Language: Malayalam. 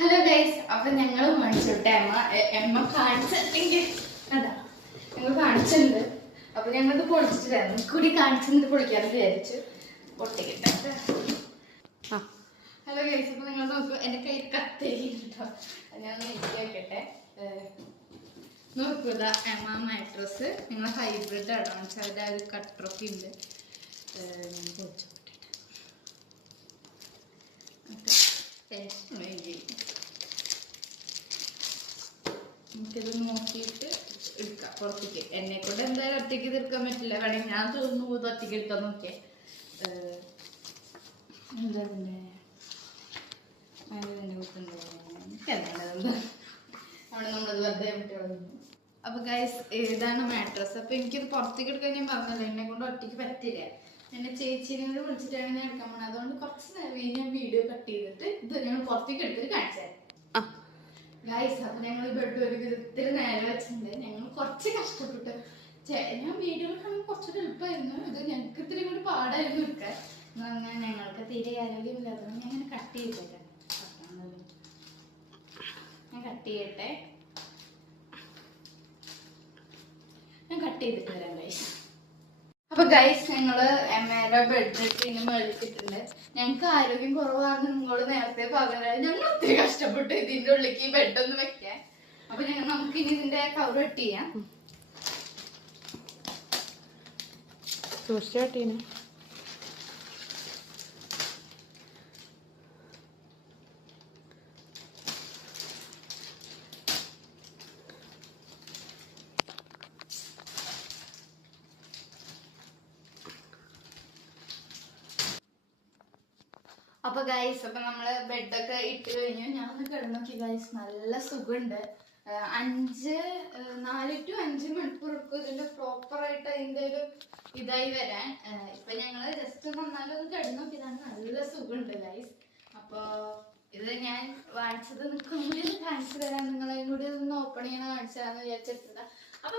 ഹലോ ഗൈസ്, അപ്പൊ ഞങ്ങൾ മേടിച്ചോട്ടെ എമ്മ കാണിച്ചെങ്കിൽ അതാ ഞങ്ങൾ കാണിച്ചിട്ടുണ്ട്. അപ്പൊ ഞങ്ങൾക്ക് പൊളിച്ചിട്ടില്ലായിരുന്നു, കൂടി കാണിച്ചത് പൊളിക്കാന്ന് വിചാരിച്ചു. പൊട്ടിക്കിട്ടെ. ഹലോ ഗൈസ്, അപ്പൊ നിങ്ങൾ നോക്കൂ, എന്റെ കയ്യിൽ കത്തിരിട്ടോ, ഞാൻ നെയ്റ്റ് വെക്കട്ടെ. നോക്കൂല എമ്മ മാട്രസ് നിങ്ങൾ ഹൈബ്രിഡ് ആണോ വെച്ചാൽ അതിൻ്റെ ഒരു കട്ടറൊക്കെ ഉണ്ട്. നമുക്കിത് നോക്കിയിട്ട് എടുക്കാം പുറത്തേക്ക്. എന്നെ കൊണ്ട് എന്തായാലും ഒറ്റയ്ക്ക് തീർക്കാൻ പറ്റില്ല, വേണമെങ്കിൽ ഞാൻ തോന്നുന്നു ഇത് ഒറ്റയ്ക്ക് എടുക്കാൻ നോക്കിയേ. എന്താ അവിടെ നമ്മളത് വെറുതെ വിട്ടുകളഞ്ഞു. അപ്പൊ ഗൈസ്, ഇതാണ് മാട്രസ്. അപ്പൊ എനിക്കിത് പുറത്തേക്ക് എടുക്കാൻ ഞാൻ പറഞ്ഞല്ലോ, എന്നെ കൊണ്ട് ഒറ്റയ്ക്ക് പറ്റില്ല. എന്നെ ചേച്ചീനെ കൂടെ വിളിച്ചിട്ടാണ് ഞാൻ എടുക്കാൻ പോണത്. അതുകൊണ്ട് കുറച്ച് നേരം ഞാൻ വീഡിയോ കട്ട് ചെയ്തിട്ട് ഇത് ഞങ്ങൾ പുറത്തേക്ക് എടുത്തിട്ട് കാണിച്ചാൽ ഗൈസ്. അപ്പൊ ഞങ്ങൾ ബെഡ് ഒരു ഇത്തിരി നേരെ വെച്ചിട്ടുണ്ട്. ഞങ്ങൾ കുറച്ച് കഷ്ടപ്പെട്ടു. ഞാൻ വീഡിയോ കാണുമ്പോൾ കുറച്ചൊരു എളുപ്പമായിരുന്നു, ഇത് ഞങ്ങൾക്ക് ഇത്തിരി കൂടി പാടായിരുന്നു എടുക്കാൻ. ഞങ്ങൾക്ക് തീരെ ആരോഗ്യമില്ലാത്തതുകൊണ്ട് ഞാൻ അങ്ങനെ കട്ട് ചെയ്തേക്കാം. ഞാൻ കട്ട് ചെയ്യട്ടെ, ഞാൻ കട്ട് ചെയ്തിട്ട് വരാം ഗൈസ്. അപ്പൊ ഗൈസ്, ഞങ്ങള് എമ്മയുടെ ബെഡിട്ട് ഇനി മേടിച്ചിട്ടുണ്ട്. ഞങ്ങൾക്ക് ആരോഗ്യം കുറവാണെന്ന് നിങ്ങളോട് നേരത്തെ പറഞ്ഞത്. ഞങ്ങൾ ഒത്തിരി കഷ്ടപ്പെട്ടു ഇതിന്റെ ഉള്ളിലേക്ക് ഈ ബെഡൊന്ന് വെക്കാൻ. അപ്പൊ നമുക്ക് ഇനി ഇതിന്റെ കവർ കട്ട് ചെയ്യാം. അപ്പൊ ഗൈസ്, അപ്പൊ നമ്മള് ബെഡൊക്കെ ഇട്ട് കഴിഞ്ഞു. ഞാൻ ഒന്ന് കിടന്നോക്കി ഗൈസ്, നല്ല സുഖമുണ്ട്. 4 to 5 മണിക്കൂർ ഇതിന്റെ പ്രോപ്പറായിട്ട് അതിന്റെ ഒരു ഇതായി വരാൻ. ഇപ്പൊ ഞങ്ങള് ജസ്റ്റ് നന്നാലൊന്ന് കിടന്നോക്കിയതാണ്, നല്ല സുഖമുണ്ട് ഗൈസ്. അപ്പൊ ഇത് ഞാൻ വാങ്ങിച്ചത് നിങ്ങൾക്ക് കൂടി ഒന്ന് കാണിച്ചു തരാം, നിങ്ങളെയും കൂടി ഒന്ന് ഓപ്പൺ ചെയ്യാൻ കാണിച്ചു തരാന്ന് വിചാരിച്ചെടുത്തതാ. അപ്പൊ